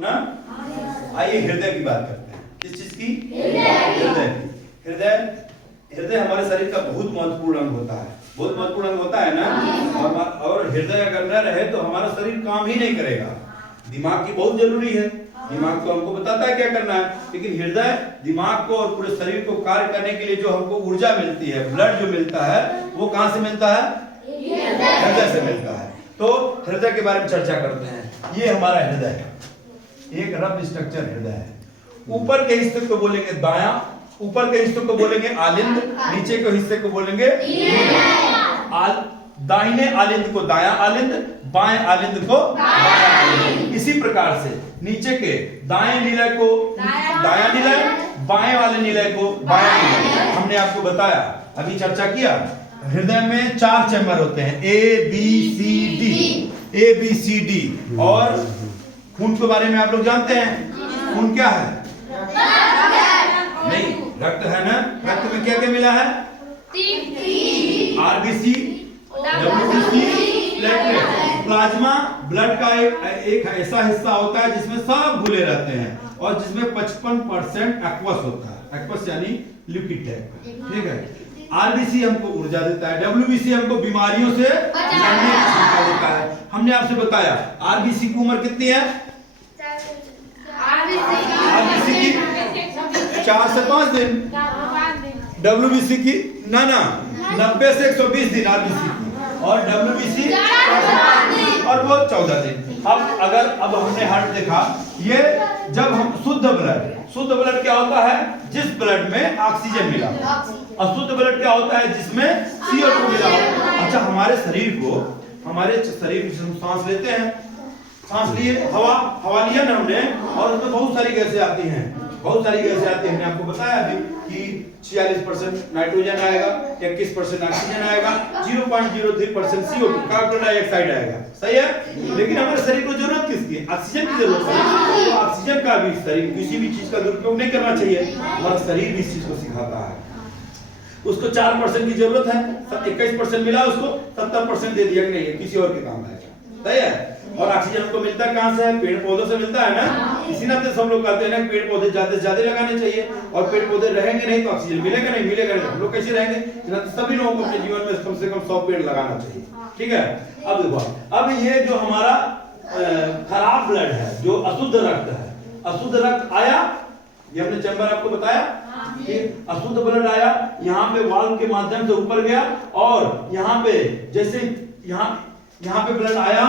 पुनः आइए हृदय की बात करते हैं। किस चीज की? हृदय की। हृदय हमारे शरीर का बहुत महत्वपूर्ण अंग होता है, बहुत महत्वपूर्ण अंग होता है ना। और हृदय अगर न रहे तो हमारा शरीर काम ही नहीं करेगा। दिमाग की बहुत जरूरी है, दिमाग तो हमको बताता है क्या करना है, लेकिन हृदय दिमाग को और पूरे शरीर को कार्य करने के लिए जो हमको ऊर्जा मिलती है, ब्लड जो मिलता है, वो कहां से मिलता है? हृदय से मिलता है। तो हृदय के बारे में चर्चा करते हैं। ये हमारा हृदय है, एक रफ स्ट्रक्चर हृदय है। ऊपर के हिस्से को बोलेंगे दायां, ऊपर के हिस्से को बोलेंगे आलिंद, नीचे के हिस्से को बोलेंगे दाहिने आलिंद को दायां आलिंद, बाएं आलिंद को बायां आलिंद। इसी प्रकार से नीचे के दाएं निलय को दायां निलय, बाएं वाले निलय को बायां निलय। हमने आपको बताया, अभी चर्चा किया, हृदय में 4 चैम्बर होते हैं, A B C D। और खून के बारे में आप लोग जानते हैं, खून क्या है? नहीं, रक्त है ना। रक्त में क्या क्या मिला है? RBC, WBC, platelet. Plasma blood का एक ऐसा हिस्सा होता है जिसमें सब घुले रहते हैं और जिसमें 55% एक्वस होता है। एक्वस यानी लिक्विड टाइप, ठीक है। RBC हमको ऊर्जा देता है, WBC हमको बीमारियों से लड़ने की क्षमता देता है। हमने आपसे बताया RBC की उम्र कितनी है? RBC की 4 से 5 दिन, WBC की ना 90 से 120 दिन RBC की, और WBC और वो 14 दिन। अब हमने हार्ट देखा, ये जब हम शुद्ध ब्लड क्या होता है? जिस ब्लड में ऑक्सीजन मिला। अशुद्ध ब्लड क्या होता है? जिसमें CO2 मिला। अच्छा, हमारे शरीर में हम सांस लेते हैं, सांस लिए, हवा लिया ना हमने, और उसमें बहुत सारी गैसें आती हैं। हमने आपको बताया अभी कि 46% नाइट्रोजन आएगा, 21% ऑक्सीजन आएगा, 0.03% CO2 कार्बन डाइऑक्साइड आएगा। सही है। लेकिन हमारे शरीर को जरूरत किसकी है? ऑक्सीजन की जरूरत है। तो ऑक्सीजन का भी शरीर किसी भी चीज का दुरुपयोग नहीं करना चाहिए। हमारा शरीर भी इस चीज को सिखाता है। उसको 4% की जरूरत है, 21% मिला, उसको 70% दे दिया कि नहीं, किसी और के काम आएगा। सही है। और ऑक्सीजन को मिलता कहां से है? पेड़ पौधों से मिलता है ना। इसी नाते सब लोग कहते हैं ना, पेड़ पौधे ज्यादा से ज्यादा लगाने चाहिए, और पेड़ पौधे रहेंगे नहीं तो ऑक्सीजन मिलेगा नहीं। हम लोग कैसे रहेंगे? सभी लोगों को अपने जीवन में कम से कम 100 पेड़ लगाना चाहिए, ठीक है। अब देखो, अब ये जो हमारा खराब ब्लड है, जो अशुद्ध रक्त है, अशुद्ध रक्त आया, ये हमने चैम्बर आपको बताया कि अशुद्ध ब्लड आया, यहाँ पे वाल्व के माध्यम से ऊपर गया, और यहाँ पे जैसे यहाँ पे ब्लड आया,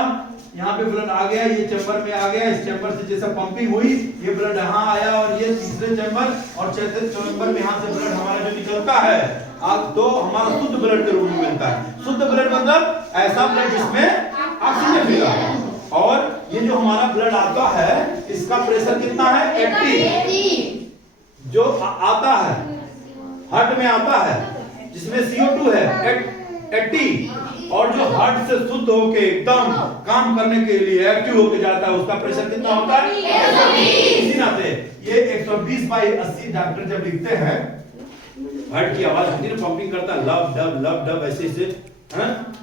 यहाँ पे ब्लड आ गया, ये चैम्बर में आ गया, इस चैम्बर से जैसे पंपिंग हुई, ये ब्लड यहाँ आया, और ये तीसरे चैम्बर और चौथे चैम्बर में यहाँ से ब्लड हमारा जो निकलता है, तो हमारा शुद्ध ब्लड के रूप में मिलता है। शुद्ध ब्लड मतलब ऐसा ब्लड जिसमें ऑक्सीजन मिला है। और ये जो हमारा ब्लड आता है, इसका प्रेशर कितना है? 80। जो आता है हार्ट में आता है, जिसमें CO2 है 80, और जो हार्ट से शुद्ध होके एकदम काम करने के लिए एक्टिव होके जाता है, उसका प्रेशर कितना होता है? 120। इसी नाते ये 120/80 डॉक्टर जब लिखते हैं, हार्ट की आवाज होती है, पंपिंग करता है, लव डब ऐसे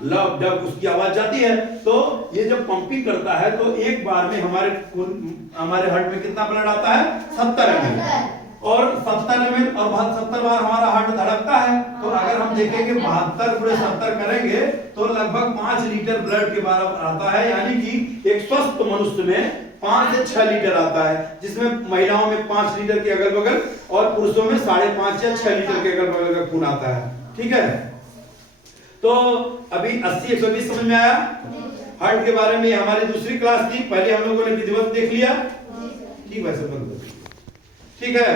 लव डब, उसकी आवाज जाती है। तो ये जब पंपिंग करता है तो एक बार में हमारे हार्ट में कितना ब्लड आता है? 70 ml, और 70 ml और 70 बार हमारा हार्ट धड़कता है। तो अगर हम देखेंगे 72 × 70 करेंगे तो लगभग 5 लीटर ब्लड के बराबर आता है। यानी कि एक स्वस्थ मनुष्य में 5 से 6 लीटर आता है, जिसमें महिलाओं में 5 लीटर के अगल बगल और पुरुषों में 5.5 या 6 लीटर के अगल बगल का खून आता है, ठीक है। तो अभी 80-120 समझ में आया। हार्ट के बारे में हमारी दूसरी क्लास थी, पहले हम लोगों ने विधिवत देख लिया, ठीक है।